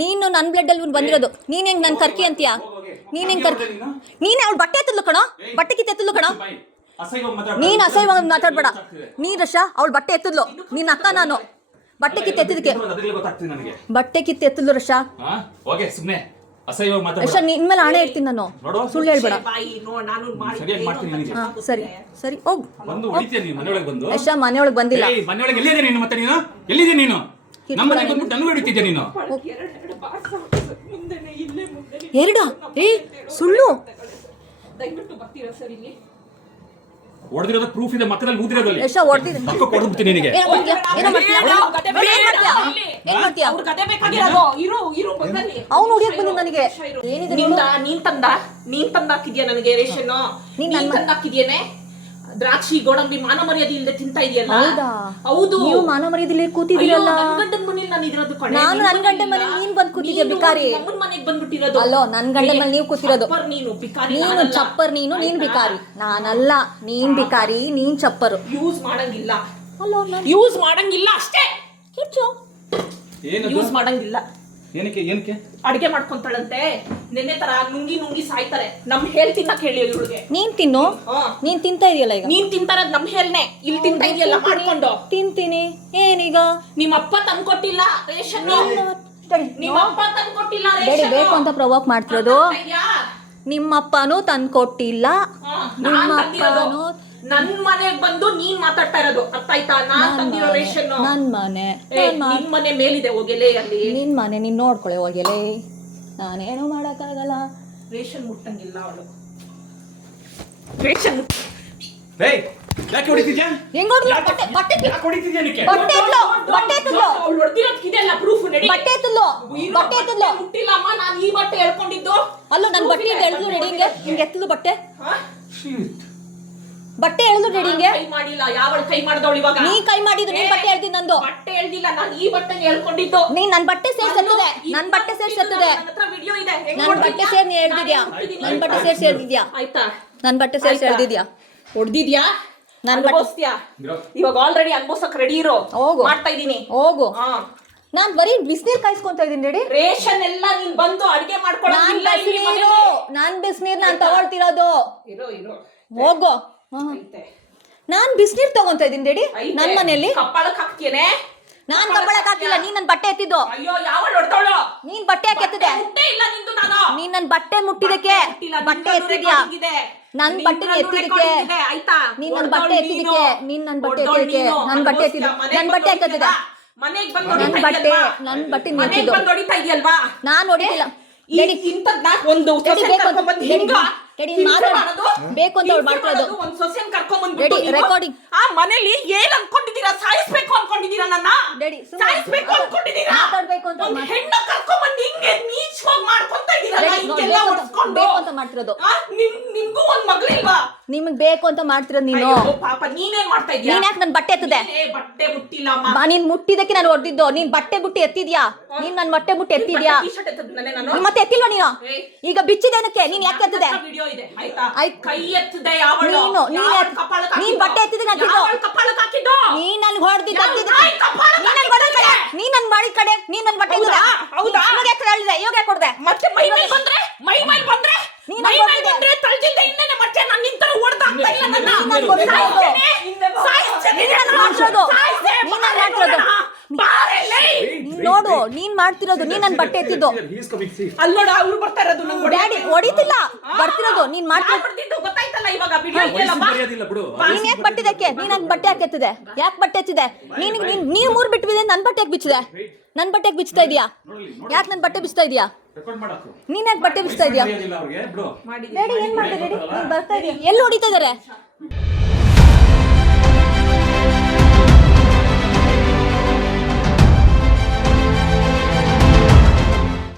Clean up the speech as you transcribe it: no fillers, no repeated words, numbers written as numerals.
ನೀನು ನನ್ನ ಬ್ಲಡ್ ಅಲ್ಲಿ ಬಂದಿರೋದು. ನೀನ್ ಹೆಂಗ್ ನನ್ ಕರ್ಕಿ ಅಂತೀಯ? ನೀನ್ ಹೆಂಗ್ ಕರ್ಕಿ? ನೀನ್ ಅವಳು ಬಟ್ಟೆ ಎತ್ತದ್ಲು ಕಣೋ, ಬಟ್ಟೆ ಕಿತ್ತು ಎತ್ತದ್ಲು ಕಣೋ. ನೀನ್ ಅಸಹ್ಯವಾಗಿ ಮಾತಾಡ್ಬೇಡ. ನೀನ್ ರಶ ಅವಳು ಬಟ್ಟೆ ಎತ್ತದ್ಲು, ನಿನ್ನ ಅಕ್ಕ ನಾನು. ಬಟ್ಟೆ ಕಿತ್ತು ಎತ್ತಿದಕ್ಕೆ ಬಟ್ಟೆ ಕಿತ್ತು ಎತ್ತದ್ಲು ರಶ. ರಶ ನಿನ್ ಮೇಲೆ ಹಣೆ ಇಡ್ತೀನಿ ನಾನು, ಸುಳ್ಳು ಹೇಳ್ಬೇಡ. ಸರಿ ಸರಿ ಹೋಗ್. ರಶ ಮನೆಯೊಳಗೆ ಬಂದಿಲ್ಲ. ಎರಡ ಏ ಸುಳ್ಳು ಹೊಡೆದಿರೋದು ಪ್ರೂಫ್ ಇದೆ, ಮಕ್ಕದಲ್ಲಿ ಊದಿರೋದಲ್ಲಿ. ಯಶ ಹೊಡೆದಿದೆ. ಮಕ್ಕ ಕೊಡ್ಬಿಡ್ತೀನಿ ನಿನಗೆ. ಏನು ಮಾಡ್ತೀಯಾ? ಏನು ಮಾಡ್ತೀಯಾ? ಏನು ಮಾಡ್ತೀಯಾ? ಅವನು ಹೊಡಿಯಕ್ ಬಂದಿದ್ದ ನನಗೆ. ಏನಿದೆ ನೀನ್ ತಂದಾಕಿದ್ಯಾ ನನಗೆ ರೇಷನ್? ನೀನ್ ತಂದಾಕಿದ್ಯೇನೆ ದ್ರಾಕ್ಷಿ ಗೋಡಂಬಿ ಮಾನ ಮರ್ಯಾದೆ ಇಲ್ಲದೆ ತಿಂತಾ ಇದೆಯಲ್ಲ. ಹೌದು, ನೀವು ಮಾನ ಮರ್ಯಾದೆ ಕೂತಿದ್ದೀರಲ್ಲ. ನನ್ನ ಗಂಡನ ಮನೇಲಿ ನಾನು ಇರೋದು ಕಣೆ. ನಾನು ನನ್ನ ಗಂಡನ ಮನೇಲಿ ನೀನ್ ಬಂದು ಕೂತಿದ್ಯಾ ಬಿಕಾರಿ. ನಮ್ಮನ ಮನೆಗೆ ಬಂದ್ಬಿಟ್ಟಿರೋದು. ಅಲ್ಲೋ ನನ್ನ ಗಂಡನ ಮನೇಲಿ ನೀವು ಕೂತಿರೋದು. ನೀನು ಬಿಕಾರಿ, ನೀನು ಚಪ್ಪರ್. ನೀನ್ ಬಿಕಾರಿ, ನಾನಲ್ಲ. ನೀನ್ ಬಿಕಾರಿ, ನೀನ್ ಚಪ್ಪರು. ಯೂಸ್ ಮಾಡಂಗಿಲ್ಲ. ಅಲ್ಲೋ ಯೂಸ್ ಮಾಡಂಗಿಲ್ಲ ಅಷ್ಟೇ. ಕಿಚ್ಚು ಯೂಸ್ ಮಾಡಂಗಿಲ್ಲ. ಏನಕ್ಕೆ ಅಡಿಗೆ ಮಾಡ್ಕೊಂತಾಳಂತೆ. ನೆನ್ನೆ ತರ ನುಂಗಿ ಸಾಯ್ತಾರೆ. ನಮ್ ಹೇಳ್ ತಿನ್ನಕ್ ಹೇಳಿ ಇವಳಿಗೆ. ನೀನ್ ತಿನ್ನು. ನೀನ್ ತಿಂತಾ ಇದೆಯಲ್ಲ ಈಗ. ನೀನ್ ತಿಂತಾರದ್ ನಮ್ ಹೇಳ್ನೆ. ಇಲ್ಲಿ ತಿಂತಾ ಇದೆಯಲ್ಲ ಮಾಡ್ಕೊಂಡು. ತಿಂತೀನಿ. ಏನೀಗ? ನಿಮ್ಮಪ್ಪ ತಂದ್ಕೊಟ್ಟಿಲ್ಲ ರೇಷನ್. ನಿಮ್ಮಪ್ಪ ತಂದ್ಕೊಟ್ಟಿಲ್ಲ ರೇಷನ್. ಬೇಕು ಅಂತ ಪ್ರವೋಕ್ ಮಾಡ್ತಿರೋದು. ನಿಮ್ಮಪ್ಪನೂ ತಂದ್ಕೊಟ್ಟಿಲ್ಲ. ನಿಮ್ಮಪ್ಪನೂ ನನ್ ಮನೆಗ್ ಬಂದು ನೀನ್ ಮಾತಾಡ್ತಾ ಇರೋದು ಅರ್ಥ ಆಯ್ತಾ? ನಾನ್ ತಂದಿರೋ ರೇಷನ್ ನನ್ ಮನೆ. ನಿನ್ ಮನೆ ಮೇಲಿದೆ ಹೋಗೆಲೆ ಅಲ್ಲಿ. ನಿನ್ ಮನೆ ನೀನ್ ನೋಡ್ಕೊಳ್ಳೆ ಹೋಗೆಲೆ. ನಾನೇನು ಮಾಡಕ್ಕಾಗಲ್ಲ. ರೇಷನ್ ಮುಟ್ಟಂಗಿಲ್ಲ ಅವಳು. ರೇಷನ್ ಯಾಕೆ ಹೊಡಿತಿದ್ಯಾ? ಹೆಂಗ್ ಹೊಡ್ದ್ಲು? ಬಟ್ಟೆ ಯಾಕೆ ಹೊಡಿತಿದ್ಯಾ ನಿನಗೆ? ಬಟ್ಟೆ ಎತ್ತಲು. ಅವಳು ಹೊಡ್ದಿರೋದಕ್ಕೆ ಇದೆಲ್ಲ ಪ್ರೂಫ್ ನಡಿ. ಬಟ್ಟೆ ಎತ್ತಲು. ಮುಟ್ಟಿಲ್ಲ ಅಮ್ಮ, ನಾನು ಈ ಬಟ್ಟೆ ಎಳ್ಕೊಂಡಿದ್ದು. ಅಲ್ಲೋ ನನ್ ಬಟ್ಟೆ ಎಳ್ದು ರೆಡಿ. ಹಿಂಗೆ ಎತ್ತಲು ಬಟ್ಟೆ. ಬಟ್ಟೆ ಎಳ್ದು ರೆಡಿ. ಕೈ ಮಾಡಿಲ್ಲ. ಯಾವಳು ಕೈ ಮಾಡ್ದವಳು ಇವಾಗ? ನೀ ಕೈ ಮಾಡಿದ್ದು. ನೀನ್ ಬಟ್ಟೆ ಎಳ್ದಿ ನಂದು. ಬಟ್ಟೆ ಎಳ್ದಿಲ್ಲ, ನಾನು ಈ ಬಟ್ಟೆ ಎಳ್ಕೊಂಡಿದ್ದು. ನೀನ್ ನನ್ ಬಟ್ಟೆ ಸೇರ್ಸತ್ತದೆ. ನನ್ ಬಟ್ಟೆ ಸೇರ್ಸತ್ತದೆ. ವಿಡಿಯೋ ಇದೆ. ನನ್ ಬಟ್ಟೆ ಸೇರ್ ನೀ ಎಳ್ದಿದ್ಯಾ? ನನ್ ಬಟ್ಟೆ ಸೇರ್ಸಿ ಎಳ್ದಿದ್ಯಾ? ಆಯ್ತಾ? ನನ್ ಬಟ್ಟೆ ಸೇರ್ಸಿ ಎಳ್ದಿದ್ಯಾ? ಹೊಡ್ದಿದ್ಯಾ? ನನ್ ಅನ್ಭವಿಸ್ತೀಯಾ? ಇವಾಗ ಆಲ್ರೆಡಿ ಅನ್ಭವಿಸಕ್ ರೆಡಿ ಇರೋ. ಮಾಡ್ತಾ ಇದೀನಿ. ಹೋಗು. ನಾನ್ ಬರೀ ಬಿಸಿನೀರ್ ಕಾಯಿಸ್ಕೊಂತ ಇದೀನಿ ರೆಡಿ. ರೇಷನ್ ಎಲ್ಲ ನೀನ್ ಬಂದು ಅಡಿಗೆ ಮಾಡ್ಕೊಳ್ಳೋದಿಲ್ಲ. ನಾನ್ ಬಿಸಿನೀರ್ ನಾನ್ ತಗೊಳ್ತಿರೋದು. ಇರೋ ಹೋಗು. ನಾನ್ ಬಿಸಿನೀರ್ ತಗೊಂತ ಇದೀನಿ ರೆಡಿ. ನನ್ ಮನೆಯಲ್ಲಿ ಕಪ್ಪಳಕ್ ಹಾಕ್ತೇನೆ. ನಾನ್ ಕಪ್ಪಳಕ್ ಹಾಕಿಲ್ಲ. ನೀನ್ ನನ್ ಬಟ್ಟೆ ಎತ್ತಿದ್ದು. ಅಯ್ಯೋ ಯಾವಳು ಹೊಡ್ತಾಳು? ನೀನ್ ಬಟ್ಟೆ ಯಾಕೆ ಎತ್ತಿದೆ? ನೀನ್ ನನ್ ಬಟ್ಟೆ ಮುಟ್ಟಿದಕ್ಕೆ ಬಟ್ಟೆ ಎತ್ತಿದ್ಯಾ? ನನ್ ಬಟ್ಟೆ ಎತ್ತಿದಕ್ಕೆ. ಆಯ್ತಾ? ನೀನ್ ನನ್ ಬಟ್ಟೆ ಎತ್ತಿದಕ್ಕೆ. ನೀನ್ ನನ್ ಬಟ್ಟೆ ಎತ್ತಿದಕ್ಕೆ. ನನ್ ಬಟ್ಟೆ ಎತ್ತಿದ. ನನ್ ಬಟ್ಟೆ ಯಾಕೆ ಎತ್ತಿದೆ? ಮನೆಗೆ ಬಂದು ನನ್ ಬಟ್ಟೆ ನಿಂತಿದ್ದು. ಹೊಡಿತಾ ಇದೆಯಲ್ವಾ? ನಾನ್ ಹೊಡಿತಿಲ್ಲ. ಒಂದು ಬೇಕು ಅಂತ ಅವ್ರು ಮಾಡ್ಕೊಳ್ಳೋದು. ಒಂದ್ ಸೊಸೆನ್ ಕರ್ಕೊಂಡ್ಬಂದ್ಬಿಟ್ಟು ರೆಕಾರ್ಡಿಂಗ್ ಆ ಮನೇಲಿ ಏನ್ ಅನ್ಕೊಂಡಿದೀರಾ? ಸಾಯಿಸ್ಬೇಕು ಅನ್ಕೊಂಡಿದೀರಾ? ನನ್ನ ಸಾಯಿಸ್ಬೇಕು ಅನ್ಕೊಂಡಿದೀರಾ? ಮಾತಾಡ್ಬೇಕು ಅಂತ ಹೆಣ್ಣ ಕರ್ಕೊಂಡ್ಬಂದು ಹಿಂಗೆ ನೀಚವಾಗಿ ಮಾಡ್ಕೊಂತ ಇದೀರಲ್ಲ. ಬೇಕು ಅಂತ ಮಾಡ್ತಿರೋದು. ನಿಮ್ಗೂ ಒಂದ್ ಮಗಳಿಲ್ವಾ? ನಿಮಗ್ ಬೇಕು ಅಂತ ಮಾಡ್ತಿರೋದು ನೀನು. ಪಾಪ ನೀನೇನ್ ಮಾಡ್ತಾ ಇದೀಯ? ನೀನ್ ಯಾಕೆ ನನ್ ಬಟ್ಟೆ ಎತ್ತದೆ? ಬಟ್ಟೆ ಮುಟ್ಟಿಲ್ಲ. ನೀನ್ ಮುಟ್ಟಿದಕ್ಕೆ ನಾನು ಹೊಡೆದಿದ್ದು. ನೀನ್ ಬಟ್ಟೆ ಬುಟ್ಟಿ ಎತ್ತಿದ್ಯಾ? ನೀನ್ ನನ್ ಬಟ್ಟೆ ಬುಟ್ಟಿ ಎತ್ತಿದ್ಯಾ? ಮತ್ತೆ ಎತ್ತಿಲ್ವಾ ನೀನು? ಈಗ ಬಿಚ್ಚಿದೇನಕ್ಕೆ? ನೀನ್ ಯಾಕೆ ಎತ್ತದೆ? ಕೈ ಎತ್ತದೆ ಯಾವಳು? ನೀನ್ ಬಟ್ಟೆ ಎತ್ತಿದ್ರೆ ನೀನ್ ನನ್ ಹೊಡೆದಿದ್ದ. ನೀನ್ ನನ್ ಮಾಡಿ ಕಡೆ. ನೀನ್ ನನ್ ಬಟ್ಟೆ ಎತ್ತಿದೆ. ಇವಾಗ ಯಾಕೆ ಕೊಡ್ದೆ? ಮತ್ತೆ ಮೈ ಮೇಲೆ ಬಂದ್ರೆ ತಳ್ಜಿಲ್ದೆ ಇನ್ನೇನೆ ಮತ್ತೆ ನಾನು ನಿಂತರ ಓಡ್ತಾ ಆಗ್ತಾ ಇಲ್ಲ. ನೋಡು ನೀನ್ ಮಾಡ್ತಿರೋದು. ನೀನ್ ನನ್ ಬಟ್ಟೆ ಎತ್ತಿದ್ದು. ಅಲ್ಲೋಡ ಅವ್ರು ಬರ್ತಾ ಇರೋದು. ಡ್ಯಾಡಿ ಹೊಡಿತಿಲ್ಲ, ಬರ್ತಿರೋದು. ನೀನ್ ಮಾಡ್ತಿದ್ದು ಗೊತ್ತಾಯ್ತಲ್ಲ ಇವಾಗ. ನೀನ್ ಯಾಕೆ ಬಟ್ಟಿದಕ್ಕೆ? ನೀನ್ ನನ್ ಬಟ್ಟೆ ಯಾಕೆ ಎತ್ತಿದೆ? ಯಾಕೆ ಬಟ್ಟೆ ಎತ್ತಿದೆ? ನೀನ್ ಮೂರ್ ಬಿಟ್ಟು ನನ್ ಬಟ್ಟೆ ಯಾಕೆ ಬಿಚ್ಚಿದೆ? ನನ್ ಬಟ್ಟೆ ಯಾಕೆ ಬಿಚ್ತಾ ಇದೀಯಾ? ಯಾಕೆ ನನ್ ಬಟ್ಟೆ ಬಿಚ್ತಾ ಇದೀಯಾ? ನೀನ್ ಯಾಕೆ ಬಟ್ಟೆ ಬಿಚ್ತಾ ಇದೀಯಾ? ಡ್ಯಾಡಿ ಏನ್ ಮಾಡ್ತಾ ಡ್ಯಾಡಿ? ಬರ್ತಾ ಇದೀಯ? ಎಲ್ಲಿ ಹೊಡಿತಾ ಇದಾರೆ?